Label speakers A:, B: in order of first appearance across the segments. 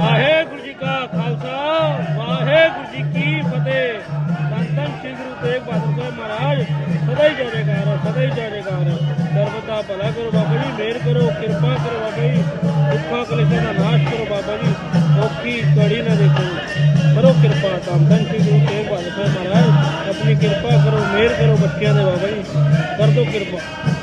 A: ਵਾਹਿਗੁਰੂ
B: ਜੀ ਕਾ ਖਾਲਸਾ, ਵਾਹਿਗੁਰੂ ਜੀ ਕੀ ਫਤਿਹ। ਧੰਨ ਧੰਨ ਗੁਰੂ ਤੇਗ ਬਹਾਦਰ ਸਾਹਿਬ ਮਹਾਰਾਜ, ਸਦਾ ਹੀ ਜੈਕਾਰ ਸਦਾ ਹੀ ਜੈਕਾਰ ਸਰਬਤ ਭਲਾ ਕਰੋ ਬਾਬਾ ਜੀ, ਮਿਹਰ ਕਰੋ, ਕਿਰਪਾ ਕਰੋ ਬਾਬਾ ਜੀ। ਦੁੱਖਾਂ ਕਲੇਸ਼ਾਂ ਦਾ ਨਾਸ਼ ਕਰੋ ਬਾਬਾ ਜੀ। ਔਖੀ ਘੜੀ ਨਾ ਦੇਖੋ। ਕਰੋ ਕਿਰਪਾ ਧੰਨ ਧੰਨ ਸ੍ਰੀ ਗੁਰੂ ਤੇਗ ਬਹਾਦਰ ਸਾਹਿਬ ਮਹਾਰਾਜ, ਆਪਣੀ ਕਿਰਪਾ ਕਰੋ, ਮਿਹਰ ਕਰੋ ਬੱਚਿਆਂ ਦੇ ਬਾਬਾ ਜੀ। ਕਰ ਦਿਓ ਕਿਰਪਾ।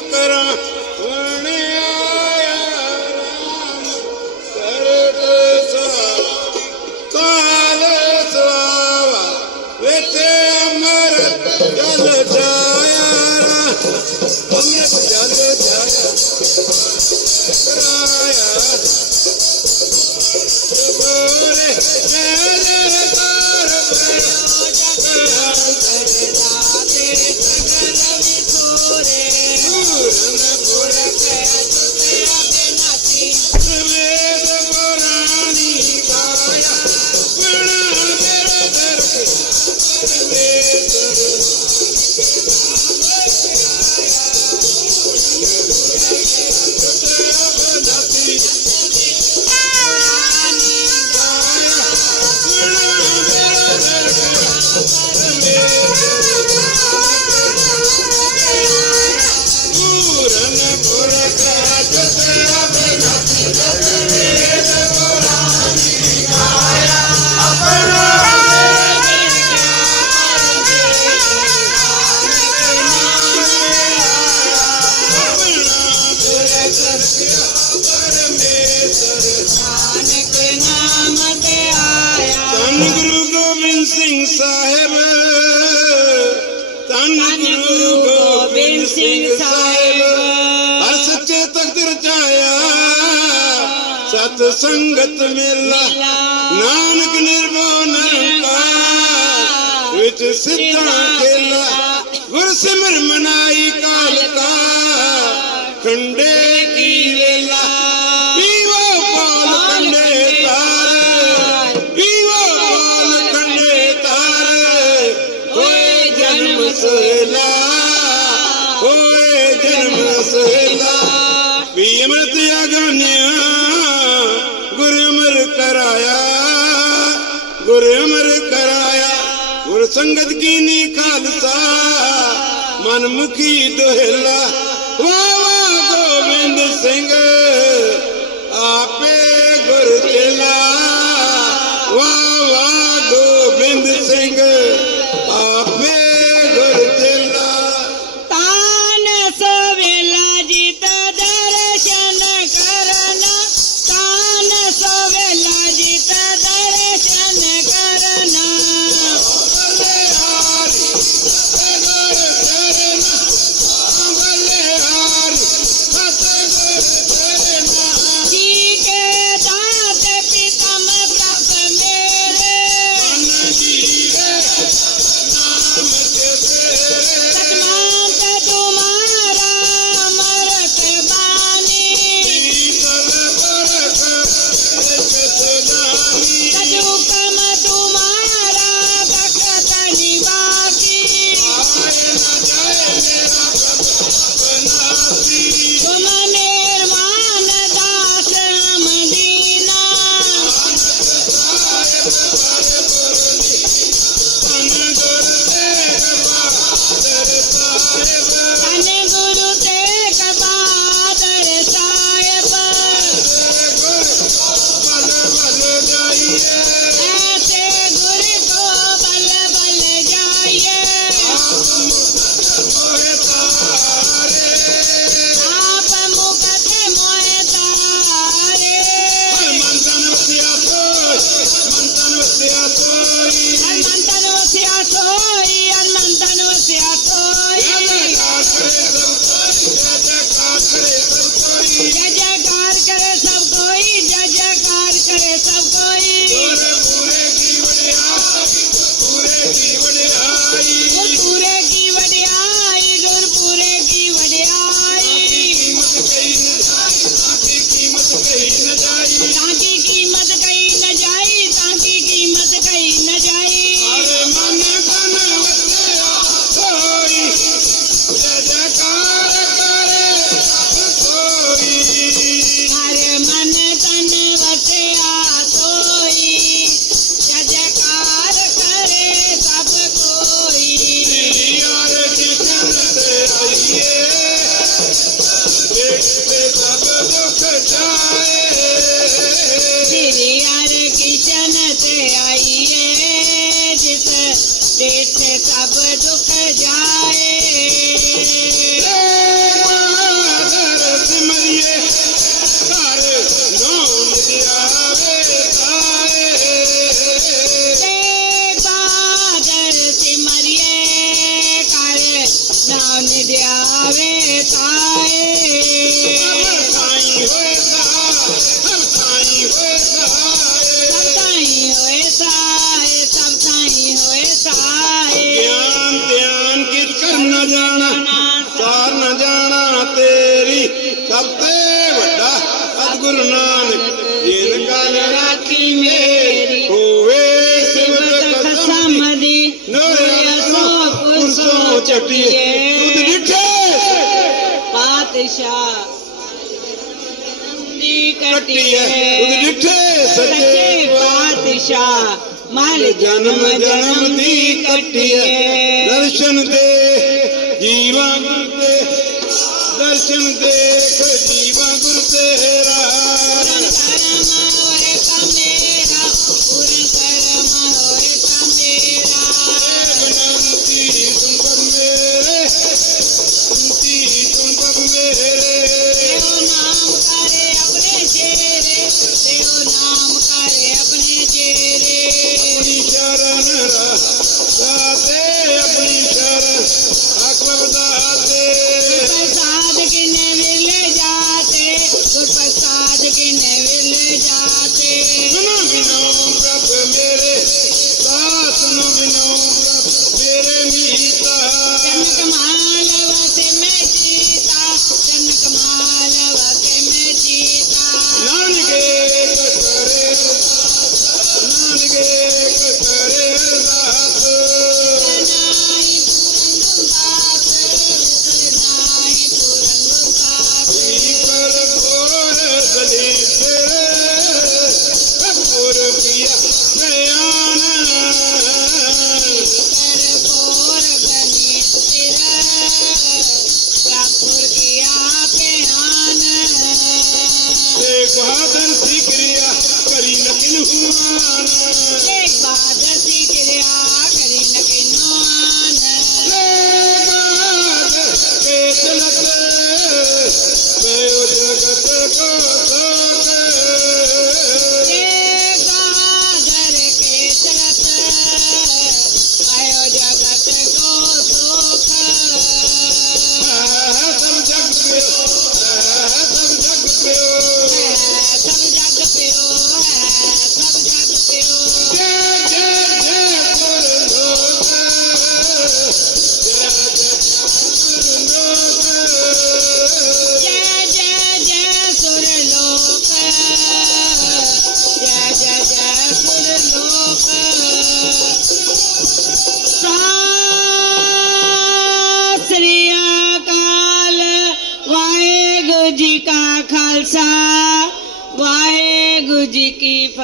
B: करा सत संगत मेला नानक निर्भव निरंकार विच सिद्धा खेला गुरसिमर मनाई काल का खंडे ਸੰਗਤ ਕੀਨੀ ਖਾਲਸਾ ਮਨ ਮੁਖੀ ਦੋਹਿਲਾ ਵਾਹ ਵਾਹ ਗੋਬਿੰਦ ਸਿੰਘ। I'm Abba. ਸਭ ਤੇ ਵੱਡਾ ਸਤਿਗੁਰੂ ਨਾਨਕ ਜਿਨ ਕਾ ਰਾਖੀ ਮੇਰੀ ਹੋਵੇ ਸਿਮਰਤ ਸਿਮਰਤ ਖਸਮ ਖਸਮ
A: ਦੀ ਨੋਰੇ ਸੋ ਪੁਰਸੋਂ ਚਟੀਏ ਤੁਧ ਡਿਠੇ ਪਾਤਸ਼ਾਹ ਦੀ ਕੱਟੀਏ ਤੁਧ ਕੱਟੀਏ ਡਿਠੇ ਸੱਚੇ ਸੱਚੇ ਪਾਤਸ਼ਾਹ ਮਲ ਜਨਮ ਜਨਮ
B: ਦੀ ਕੱਟੀਏ ਦਰਸ਼ਨ दर्शन देख जीवा गुरु तेरा।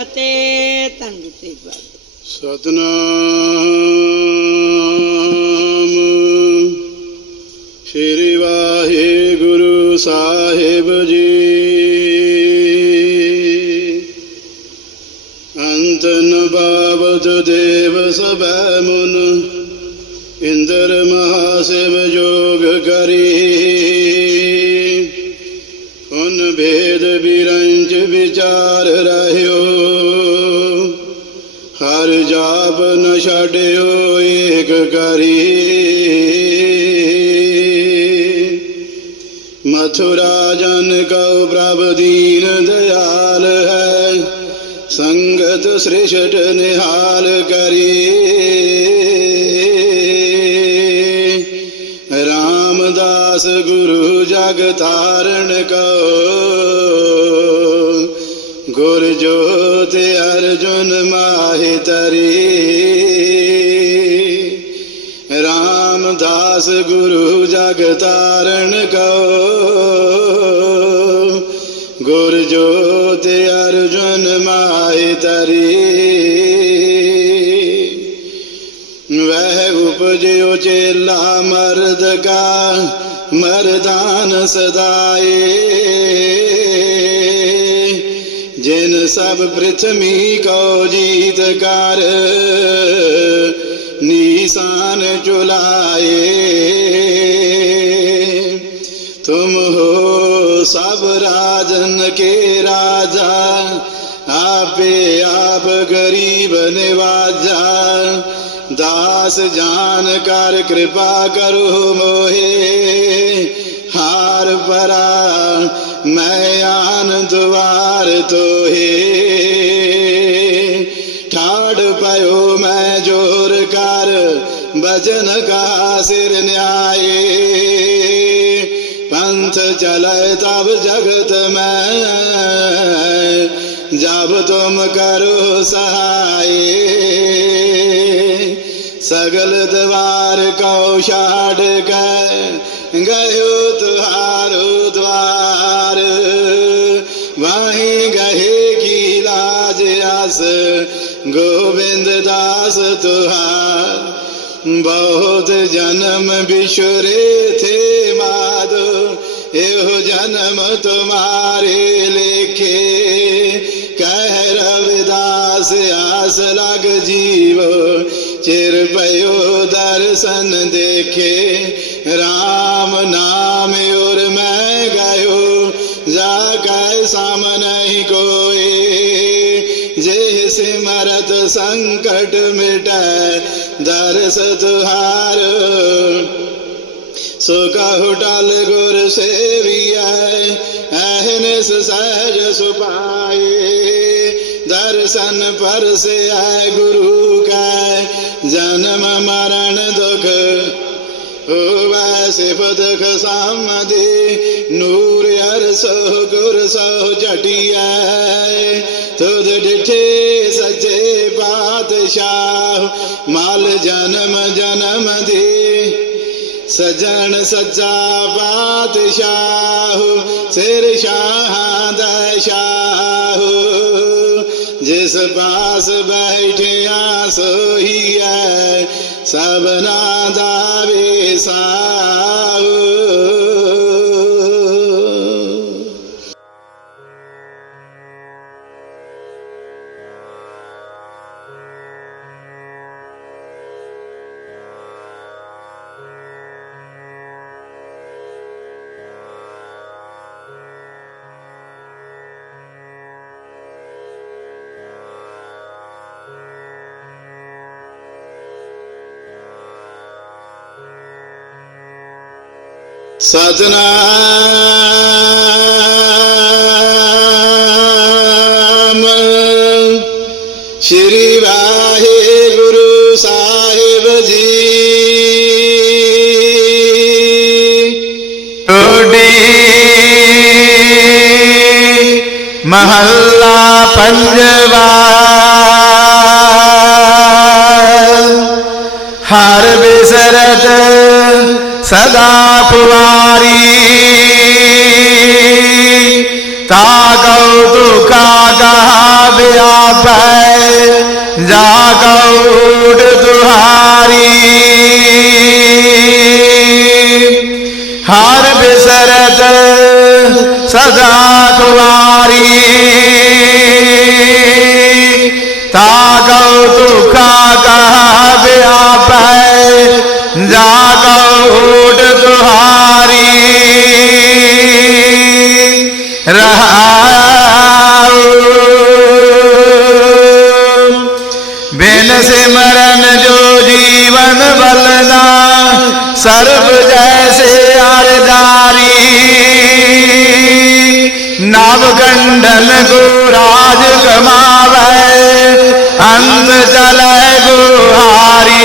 C: भगवते तनते श्री वाहे गुरु साहेब जी। अंतन बाबत देव सब मुन, इंद्र महाशिव योग करी। उन भेद बिरंज विचार रहो ਛਾੜਿਓ ਏਕ ਕਰੀ। ਮਥੁਰਾ ਜਨ ਕਉ ਪ੍ਰਭ ਦੀਨ ਦਇਆਲ ਹੈ, ਸੰਗਤ ਸ੍ਰਿਸ਼ਟ ਨਿਹਾਲ ਕਰੀ। ਰਾਮਦਾਸ ਗੁਰੂ ਜਗ ਤਾਰਨ ਕਉ, ਗੁਰ ਜੋਤ ਅਰਜੁਨ ਮਾਹਿ ਤਰੀ। दास गुरु जग तारण गुर ज्योति अर्जुन माई तरी। वह उपजो चेला मर्द का मरदान सदाए। जिन सब पृथ्वी को जीत कर निशान जुलाए। तुम हो सब राजन के राजा, आपे आप गरीब निवाजा। दास जान कर कृपा करो मोहे, हार परा, मैं आन द्वार तो हे भजन का सिर न्याय पंथ चले तब जगत में जब तुम करो सहाय। सगल द्वार को छाड़ कर गयो तुहारो द्वार वहीं गहे की लाज आस, गोविंद दास तुहार। बहुत जन्म बिछुरे थे माधो। एहो जन्म तुम्हारे लेखे। कह रविदास, आस लग जीव। चिर पयो दर्शन देखे। राम नाम और मैं गयो। जा जाकर सामने कोई जे सिमरत संकट मिटै। दर्श तुहार सो कहु गुर सेविया अहनिस सहज सुपाए दर्शन पर से आए गुरु का जन्म मरण दुख वैसे दुख सामदे नूर अर सो गुर सो जटिया तुद डिठे सच्चे पातशाह माल जन्म जन्म दे। सजन सच्चा पातशाह सिर शाह। दशाह जिस पास बैठिया सोही है सबना दावे साहू
D: सजना।
C: श्री वाहे गुरु साहेब जी।
D: टोडी
C: महल्ला
D: पंजवा। हर बिसरत सदा पुवारी तागौ दुखा गहाव्याप जागौड दुहारी। हर बिसरत सदा कुवारी। तागौ दुखा गहाव्याप जा ओड तुहारी रहा बिन सिमरन जो जीवन बलना सर्व जैसे अरदारी नवगंडन को राज कमावे, अंत चल गुहारी।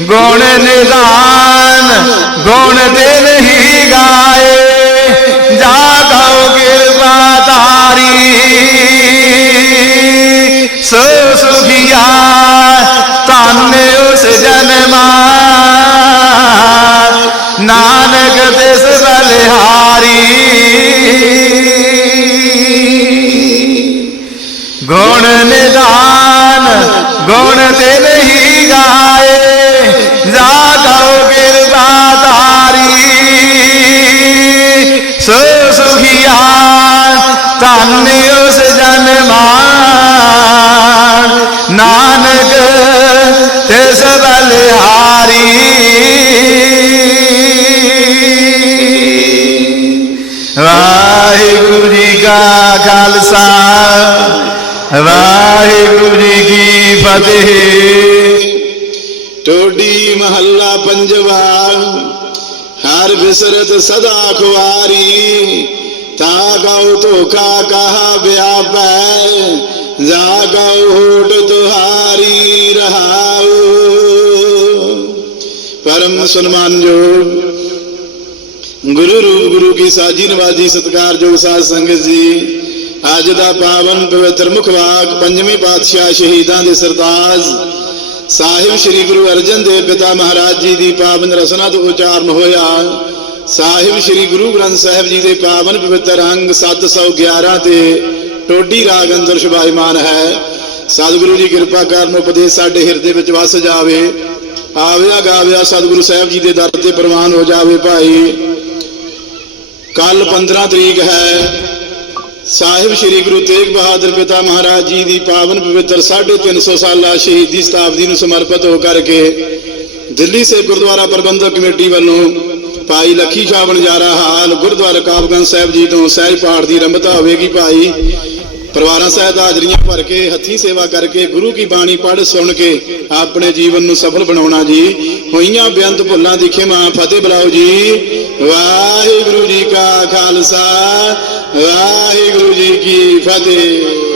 D: गुण निदान, गुण दे नहीं गाए। जा कहो कृपा तारी। सुखिया तन उस जनमा। नानक दिस बलिहारी। गुण निदान गुण ते ही गाए जाओ गिरबादारी सुसुखिया धन उस जन्मा नानक तिस बलहारी। वाहिगुरु जी का खालसा। ਵਾਹਿਗੁਰੂ ਜੀ ਕਾ ਖਾਲਸਾ ਵਾਹਿਗੁਰੂ ਜੀ ਕੀ
C: ਫਤਿਹ ਟੋਡੀ ਮਹੱਲਾ ਪੰਜਵਾ ਹਰ ਬਿਸਰਤ ਸਦਾ ਖੁਆਰੀ ਤਾ ਗਉ ਧੋਖਾ ਕਹਾ ਵਿਆਪੈ ਜਾ ਗਉ ਹੋਟ ਤੁਹਾਰੀ ਰਹਾਉ ਪਰਮ ਸਨਮਾਨਯੋਗ ਗੁਰੂ ਰੂਪ ਗੁਰੂ ਕੀ ਸਾਜੀ ਨਵਾਜੀ ਸਤਿਕਾਰਯੋਗ ਸਾਧ ਸੰਗਤ ਜੀ ਅੱਜ ਦਾ ਪਾਵਨ ਪਵਿੱਤਰ ਮੁਖਵਾਕ ਪੰਜਵੇਂ ਪਾਤਸ਼ਾਹ ਸ਼ਹੀਦਾਂ ਦੇ ਸਰਤਾਜ ਸਾਹਿਬ ਸ੍ਰੀ ਗੁਰੂ ਅਰਜਨ ਦੇਵ ਪਿਤਾ ਮਹਾਰਾਜ ਜੀ ਦੀ ਪਾਵਨ ਰਸਨਾ ਤੋਂ ਉਚਾਰਨ ਹੋਇਆ। ਸਾਹਿਬ ਸ੍ਰੀ ਗੁਰੂ ਗ੍ਰੰਥ ਸਾਹਿਬ ਜੀ ਦੇ ਪਾਵਨ ਪਵਿੱਤਰ ਅੰਗ 711 ਤੇ ਟੋਡੀ ਰਾਗ ਅੰਦਰ ਸ਼ੁਭਾਇਮਾਨ ਹੈ। ਸਤਿਗੁਰੂ ਜੀ ਕਿਰਪਾ ਕਰਨ ਉਪਦੇਸ਼ ਸਾਡੇ ਹਿਰਦੇ ਵਿੱਚ ਵਸ ਜਾਵੇ। ਆਵਿਆ ਗਾਵਿਆ ਸਤਿਗੁਰੂ ਸਾਹਿਬ ਜੀ ਦੇ ਦਰ ਤੇ ਪ੍ਰਵਾਨ ਹੋ ਜਾਵੇ ਭਾਈ। ਕੱਲ 15 ਤਰੀਕ ਹੈ। ਸਾਹਿਬ ਸ੍ਰੀ ਗੁਰੂ ਤੇਗ ਬਹਾਦਰ ਪਿਤਾ ਮਹਾਰਾਜ ਜੀ ਦੀ ਪਾਵਨ ਪਵਿੱਤਰ 350 ਸਾਲਾ ਸ਼ਹੀਦੀ ਸ਼ਤਾਬਦੀ ਨੂੰ ਸਮਰਪਿਤ ਹੋ ਕਰਕੇ ਦਿੱਲੀ ਸੇ ਗੁਰਦੁਆਰਾ ਪ੍ਰਬੰਧਕ ਕਮੇਟੀ ਵੱਲੋਂ ਭਾਈ ਲੱਖੀ ਸ਼ਾਹ ਬਣਜਾਰਾ ਹਾਲ ਗੁਰਦੁਆਰਾ ਕਾਬਗੰਜ ਸਾਹਿਬ ਜੀ ਤੋਂ ਸਹਿਜ ਪਾਠ ਦੀ ਆਰੰਭਤਾ ਹੋਵੇਗੀ ਭਾਈ। ਪਰਿਵਾਰਾਂ ਸਾਹਿਬ ਹਾਜ਼ਰੀਆਂ ਭਰ ਕੇ, ਹੱਥੀਂ ਸੇਵਾ ਕਰਕੇ, ਗੁਰੂ ਕੀ ਬਾਣੀ ਪੜ੍ਹ ਸੁਣ ਕੇ ਆਪਣੇ ਜੀਵਨ ਨੂੰ ਸਫਲ ਬਣਾਉਣਾ ਜੀ। ਹੋਈਆਂ ਬੇਅੰਤ ਭੁੱਲਾਂ ਦੀ ਖਿਮਾ, ਫਤਿਹ ਬੁਲਾਓ ਜੀ।
D: ਵਾਹਿਗੁਰੂ
C: ਜੀ ਕਾ ਖਾਲਸਾ, ਵਾਹਿਗੁਰੂ ਜੀ ਕੀ ਫਤਿਹ।